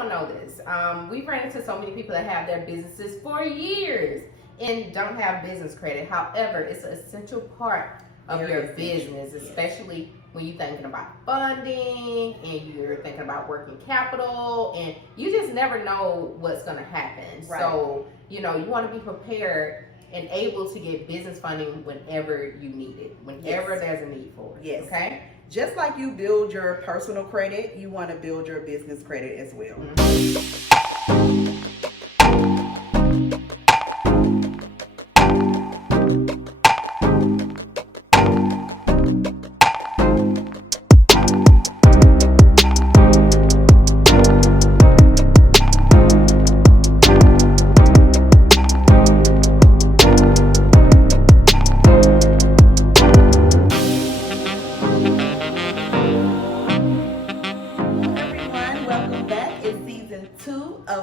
don't know this. We've ran into so many people that have their businesses for years and don't have business credit. However, it's an essential part of your business, especially when you're thinking about funding and you're thinking about working capital, and you just never know what's going to happen. Right. So, you want to be prepared and able to get business funding whenever you need it, whenever there's a need for it. Yes. Okay? Just like you build your personal credit, you want to build your business credit as well.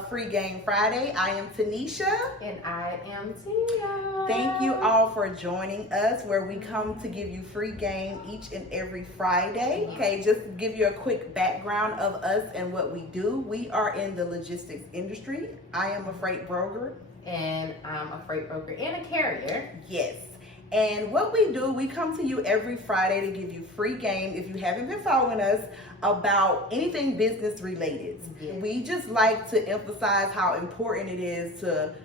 Free Game Friday. I am Tanisha. And I am Tia. Thank you all for joining us, where we come to give you free game each and every Friday. Okay, just to give you a quick background of us and what we do. We are in the logistics industry. I am a freight broker. And I'm a freight broker and a carrier. Yes. And what we do, we come to you every Friday to give you free game, if you haven't been following us, about anything business related. Yes. We just like to emphasize how important it is to,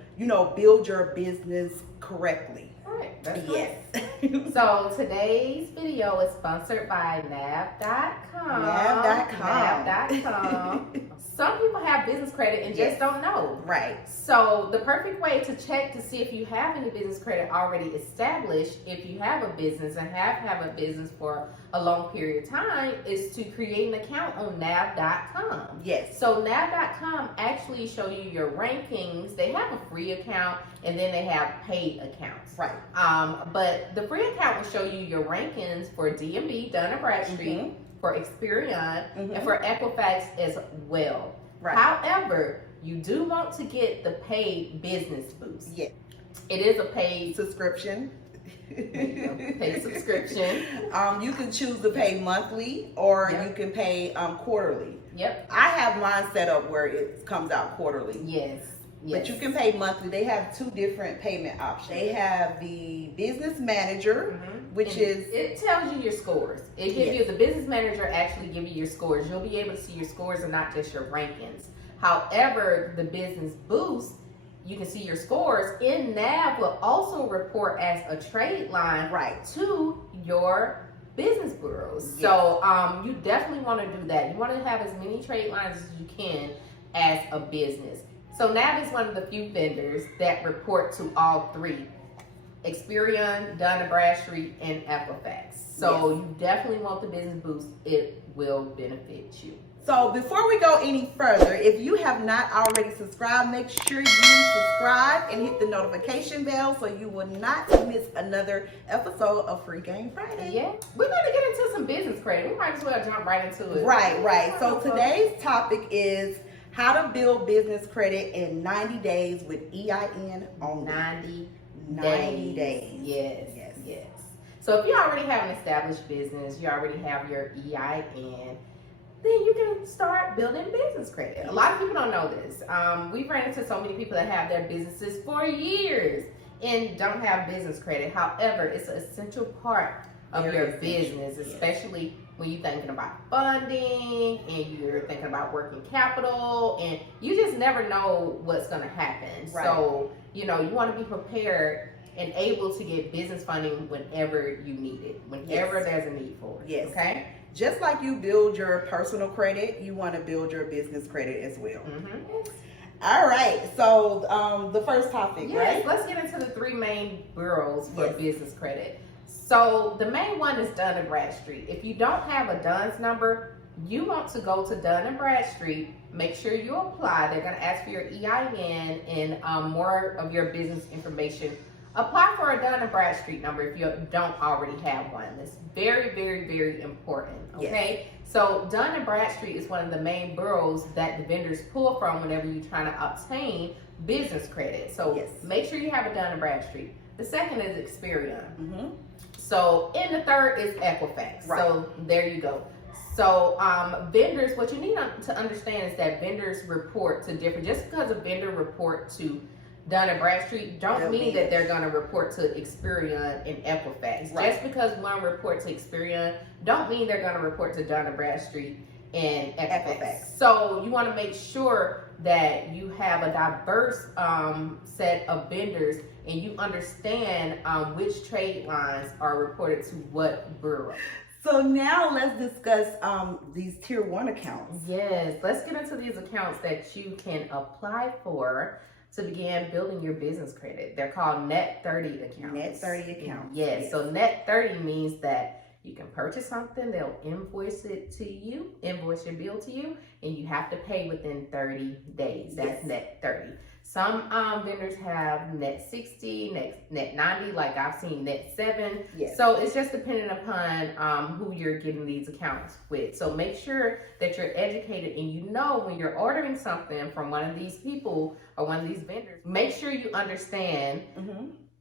build your business correctly. All right. That's yes. So today's video is sponsored by NAV.com. NAV.com. Some people have business credit and just don't know. Right. So the perfect way to check to see if you have any business credit already established, if you have a business and have a business for a long period of time, is to create an account on NAV.com. Yes. So NAV.com actually show you your rankings. They have a free account and then they have paid accounts. Right. But the free account will show you your rankings for D&B, Dun & Bradstreet, for Experian, and for Equifax as well. Right. However, you do want to get the paid business boost. Yeah. It is a paid subscription. Paid subscription. You can choose to pay monthly or you can pay quarterly. Yep. I have mine set up where it comes out quarterly. Yes. But you can pay monthly. They have two different payment options. They have the Business Manager, which it tells you your scores. It gives you, the Business Manager actually give you your scores. You'll be able to see your scores and not just your rankings. However, the Business Boost, you can see your scores in NAV will also report as a trade line to your business bureaus. Yes. So you definitely want to do that. You want to have as many trade lines as you can as a business. So NAV is one of the few vendors that report to all three: Experian, Dun & Bradstreet, and Equifax. So you definitely want the business boost. It will benefit you. So before we go any further, if you have not already subscribed, make sure you subscribe and hit the notification bell so you will not miss another episode of Free Game Friday. Yeah. We're going to get into some business credit. We might as well jump right into it. Right. So today's topic is how to build business credit in 90 days with EIN on 90 days. Yes. So if you already have an established business, you already have your EIN, then you can start building business credit. A lot of people don't know this. We've ran into so many people that have their businesses for years and don't have business credit. However, it's an essential part of your business, especially when you're thinking about funding and you're thinking about working capital, and you just never know what's going to happen. Right. So, you want to be prepared and able to get business funding whenever you need it, whenever there's a need for it. Yes. Okay? Just like you build your personal credit, you want to build your business credit as well. All right. So the first topic, right? Let's get into the three main bureaus for business credit. So the main one is Dun & Bradstreet. If you don't have a DUNS number, you want to go to Dun & Bradstreet. Make sure you apply. They're going to ask for your EIN and more of your business information. Apply for a Dun & Bradstreet number if you don't already have one. It's very, very, very important. Okay. Yes. So Dun & Bradstreet is one of the main bureaus that the vendors pull from whenever you're trying to obtain business credit. So make sure you have a Dun & Bradstreet. The second is Experian. So, and the third is Equifax. Right. So there you go. So vendors, what you need to understand is that vendors report to different, just because a vendor report to Dun & Bradstreet don't mean that they're going to report to Experian and Equifax. Right. Just because one reports to Experian don't mean they're going to report to Dun & Bradstreet and Equifax. So you want to make sure that you have a diverse set of vendors and you understand which trade lines are reported to what bureau. So now let's discuss these tier 1 accounts. Yes, let's get into these accounts that you can apply for to begin building your business credit. They're called Net 30 accounts. Net 30 accounts. Yes, so Net 30 means that you can purchase something, they'll invoice it to you, invoice your bill to you, and you have to pay within 30 days. That's Net 30. Some vendors have Net 60, Net 90, like I've seen Net 7. Yes. So it's just dependent upon who you're getting these accounts with. So make sure that you're educated and you know when you're ordering something from one of these people or one of these vendors, make sure you understand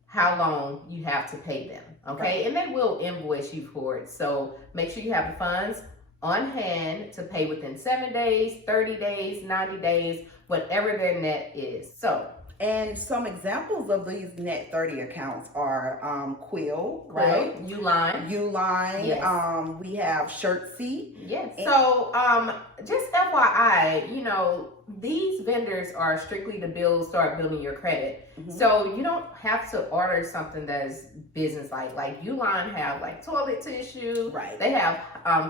how long you have to pay them, okay? Right. And they will invoice you for it. So make sure you have the funds on hand to pay within 7 days, 30 days, 90 days, whatever their net is. So, and some examples of these Net 30 accounts are Quill, right? Uline. Yes. We have Shirtsy. Yes. So, just FYI, you know, these vendors are strictly to start building your credit. So you don't have to order something that's business-like. Like Uline have like toilet tissue. Right. They have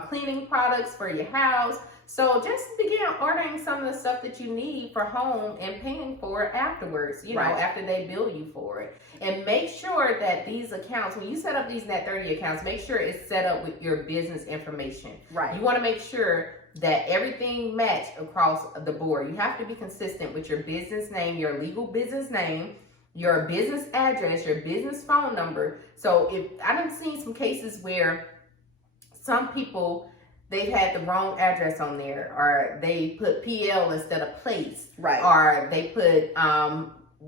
cleaning products for your house. So just begin ordering some of the stuff that you need for home and paying for it afterwards, you know, after they bill you for it. And make sure that these accounts, when you set up these Net 30 accounts, make sure it's set up with your business information. Right. You want to make sure that everything match across the board. You have to be consistent with your business name, your legal business name, your business address, your business phone number. So if I've seen some cases where some people, they've had the wrong address on there, or they put PL instead of place, right? Or they put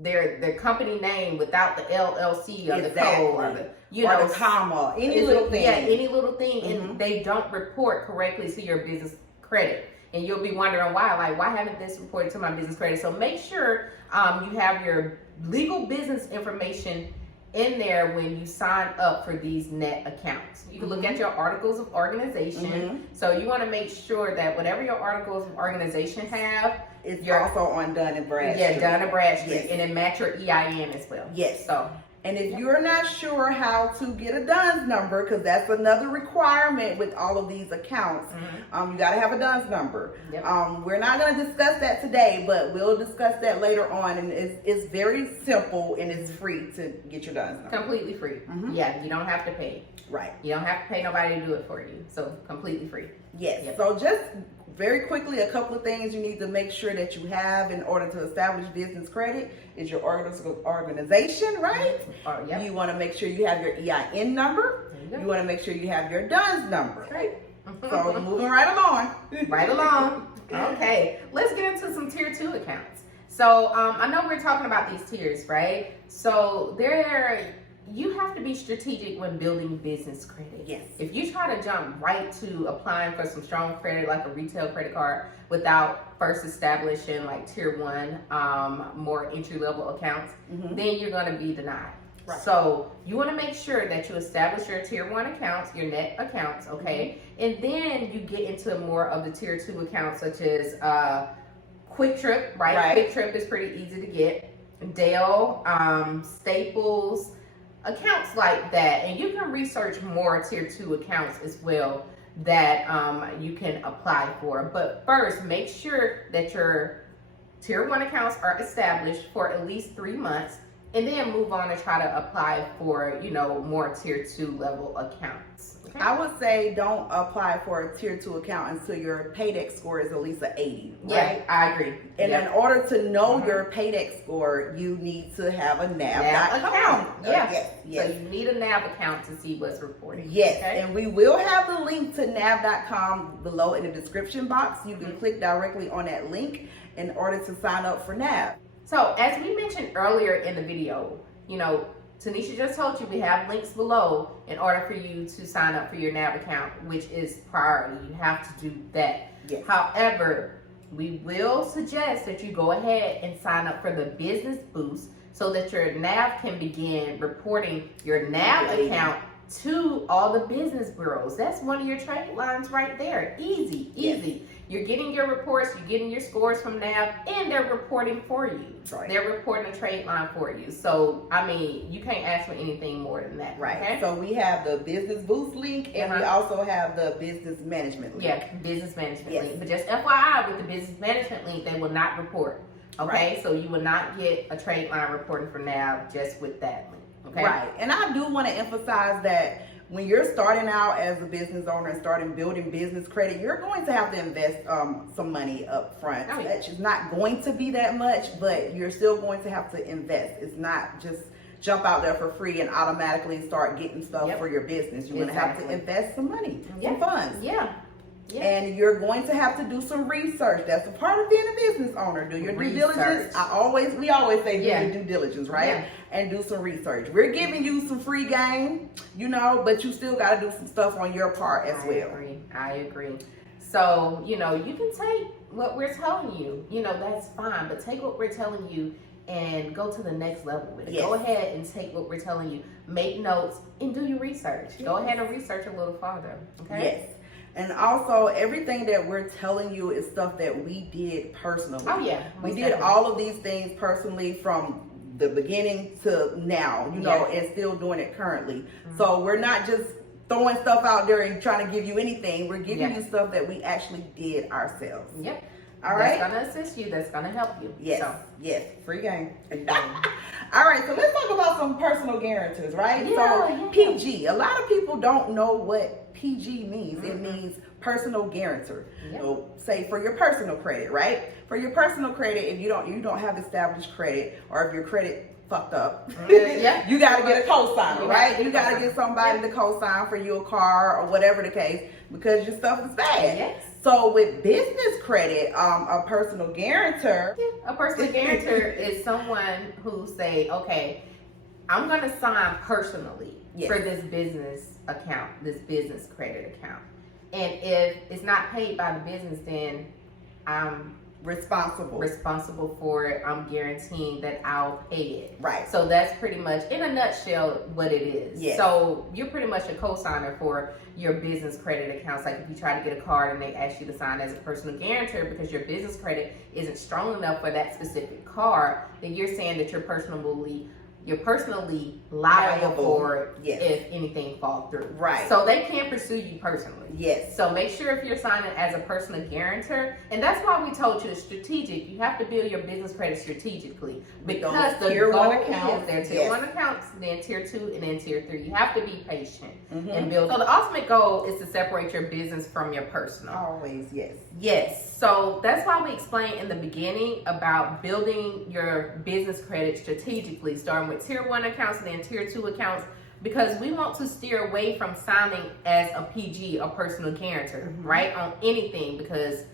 their company name without the LLC or the code, or the the comma, any little thing. Yeah, any little thing, and they don't report correctly to your business credit. And you'll be wondering why haven't this reported to my business credit? So make sure you have your legal business information in there when you sign up for these net accounts. You can look at your articles of organization. So you want to make sure that whatever your articles of organization have, it's also on Dun & Bradstreet. Yeah, Dun & Bradstreet, and then match your EIN as well. Yes. So, and if you're not sure how to get a DUNS number, because that's another requirement with all of these accounts, you got to have a DUNS number. We're not going to discuss that today, but we'll discuss that later on. And it's very simple and it's free to get your DUNS number. Completely free. Yeah, you don't have to pay. Right. You don't have to pay nobody to do it for you. So completely free. Yes. So just very quickly, a couple of things you need to make sure that you have in order to establish business credit is your organization, right? You want to make sure you have your EIN number. You want to make sure you have your DUNS number. Right. So moving right along. Right along. Okay. Let's get into some tier 2 accounts. So I know we're talking about these tiers, right? So you have to be strategic when building business credit. Yes. If you try to jump right to applying for some strong credit like a retail credit card without first establishing like tier 1, more entry-level accounts, then you're going to be denied. Right. So you want to make sure that you establish your tier 1 accounts, your net accounts, okay? And then you get into more of the tier 2 accounts such as Quick Trip, right? Quick Trip is pretty easy to get. Dell, Staples, accounts like that. And you can research more tier 2 accounts as well that you can apply for. But first, make sure that your tier 1 accounts are established for at least 3 months, and then move on and try to apply for, more tier 2 level accounts. Okay? I would say don't apply for a tier 2 account until your paydex score is at least an 80, right? Yeah, I agree. And in order to know your paydex score, you need to have a NAV account. Yes. So you need a NAV account to see what's reported. Yes, and we will have the link to nav.com below in the description box. You can click directly on that link in order to sign up for NAV. So as we mentioned earlier in the video, Tanisha just told you we have links below in order for you to sign up for your NAV account, which is priority. You have to do that. Yes. However, we will suggest that you go ahead and sign up for the Business Boost so that your NAV can begin reporting your NAV account to all the business bureaus. That's one of your trade lines right there. Easy. You're getting your reports, you're getting your scores from NAV, and they're reporting for you. Right. They're reporting a trade line for you. So, I mean, you can't ask for anything more than that. Right. Okay? So we have the Business Boost link, and we also have the Business Management link. Yeah, Business Management link. But just FYI, with the Business Management link, they will not report. Okay? So you will not get a trade line reporting for NAV just with that link. Okay? Right. And I do want to emphasize that when you're starting out as a business owner and starting building business credit, you're going to have to invest some money up front. Oh, yeah. It's not going to be that much, but you're still going to have to invest. It's not just jump out there for free and automatically start getting stuff for your business. You're going to have to invest some money, some funds. Yeah. And you're going to have to do some research. That's a part of being a business owner. Do your due diligence. We always say do your due diligence, right? Yeah. And do some research. We're giving you some free game, but you still got to do some stuff on your part as well. I agree. So, you can take what we're telling you. That's fine. But take what we're telling you and go to the next level with it. Yes. Go ahead and take what we're telling you. Make notes and do your research. Yes. Go ahead and research a little farther. Okay? Yes. And also, everything that we're telling you is stuff that we did personally. Oh, yeah. We did all of these things personally from the beginning to now, and still doing it currently. Mm-hmm. So we're not just throwing stuff out there and trying to give you anything. We're giving you stuff that we actually did ourselves. Yep. All right. That's going to assist you. That's going to help you. Yes. So. Yes. Free game. All right. So let's talk about some personal guarantors, right? So PG. A lot of people don't know what PG means. Mm-hmm. It means personal guarantor. Yep. So say for your personal credit, right? For your personal credit, if you don't have established credit, or if your credit fucked up, you got to get a co-signer, right? You got to get somebody to co-sign for your car or whatever the case, because your stuff is bad. Yes. So with business credit, a personal guarantor. Yeah, a personal guarantor is someone who say, okay, I'm going to sign personally for this business account, this business credit account. And if it's not paid by the business, then I'm responsible for it. I'm guaranteeing that I'll pay it. Right. So that's pretty much, in a nutshell, what it is. Yes. So you're pretty much a co-signer for your business credit accounts. Like if you try to get a card and they ask you to sign as a personal guarantor because your business credit isn't strong enough for that specific card, then you're saying that you're personally liable for it if anything falls through. Right. So they can pursue you personally. Yes. So make sure if you're signing as a personal guarantor, and that's why we told you it's strategic. You have to build your business credit strategically because the tier goal 1 accounts, is tier 1 accounts, then tier 2, and then tier 3. You have to be patient and build. So the ultimate goal is to separate your business from your personal. Always, yes. Yes. So that's why we explained in the beginning about building your business credit strategically, starting with tier 1 accounts and then tier 2 accounts, because we want to steer away from signing as a PG, a personal guarantor, right, on anything, because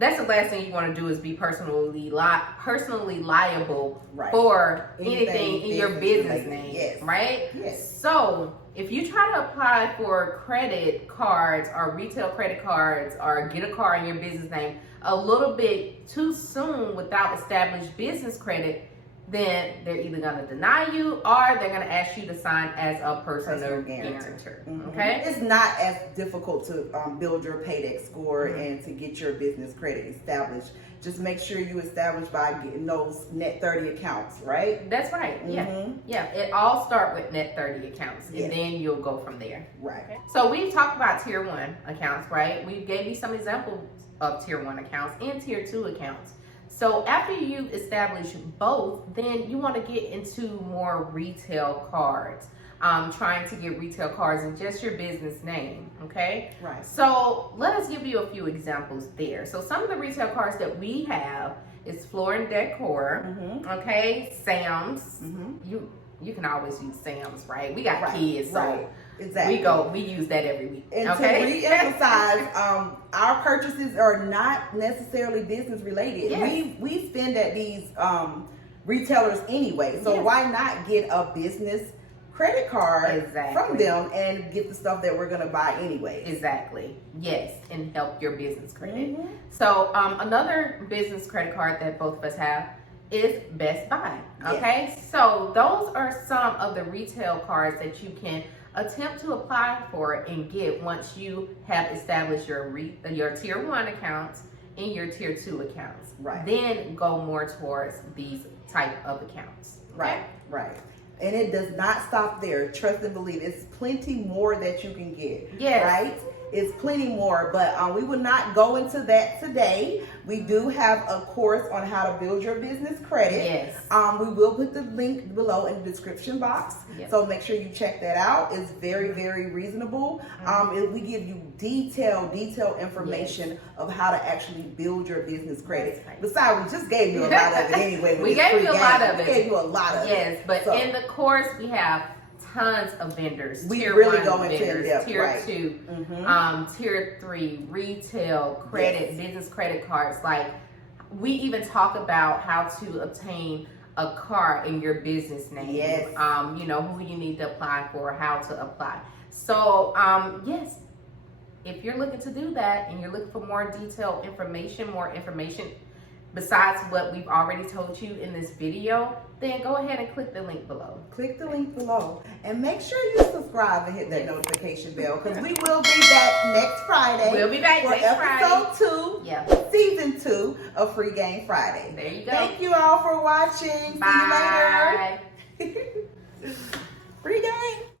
that's the last thing you want to do is be personally liable for anything in your business name, right? Yes. So if you try to apply for credit cards or retail credit cards or get a car in your business name a little bit too soon without established business credit, then they're either going to deny you or they're going to ask you to sign as a personal guarantor. Okay? It's not as difficult to build your paydex score and to get your business credit established. Just make sure you establish by getting those net 30 accounts, right? That's right. Yeah. It all start with net 30 accounts, and then you'll go from there. Right. Okay? So we've talked about tier 1 accounts, right? We gave you some examples of tier 1 accounts and tier 2 accounts. So after you establish both, then you want to get into more retail cards. Trying to get retail cards in just your business name, okay? Right. So let us give you a few examples there. So some of the retail cards that we have is Floor and Decor, okay? Sam's. You can always use Sam's, right? We got kids, so exactly. We use that every week. And to re-emphasize, our purchases are not necessarily business related. Yes. We spend at these retailers anyway, so why not get a business credit card Exactly. from them and get the stuff that we're gonna buy anyway. Exactly. Yes, and help your business credit. Mhm. So another business credit card that both of us have is Best Buy. Okay, so those are some of the retail cards that you can attempt to apply for and get once you have established your tier 1 accounts and your tier 2 accounts. Right. Then go more towards these type of accounts. Okay? Right. And it does not stop there. Trust and believe. It's plenty more that you can get. Yes. Right? It's plenty more, but we will not go into that today. We do have a course on how to build your business credit. Yes. We will put the link below in the description box. Yep. So make sure you check that out. It's very, very reasonable. We give you detailed information of how to actually build your business credit. Right. Besides, we just gave you a lot of it anyway. We gave you a lot of it. We gave you a lot of it. Yes, but So, in the course we have tons of vendors. We tier really 1 go into vendors, in-depth, tier right. 2, Mhm. tier 3, retail, credit, Yes. business credit cards. Like we even talk about how to obtain a car in your business name. Yes. You know, who you need to apply for, how to apply. So, yes, if you're looking to do that and you're looking for more detailed information, besides what we've already told you in this video, then go ahead and click the link below. Click the link below and make sure you subscribe and hit that notification bell because we will be back next Friday. We'll be back for next Friday. episode 2, Yeah. season 2 of Free Game Friday. There you go. Thank you all for watching. Bye. See you later. Free Game.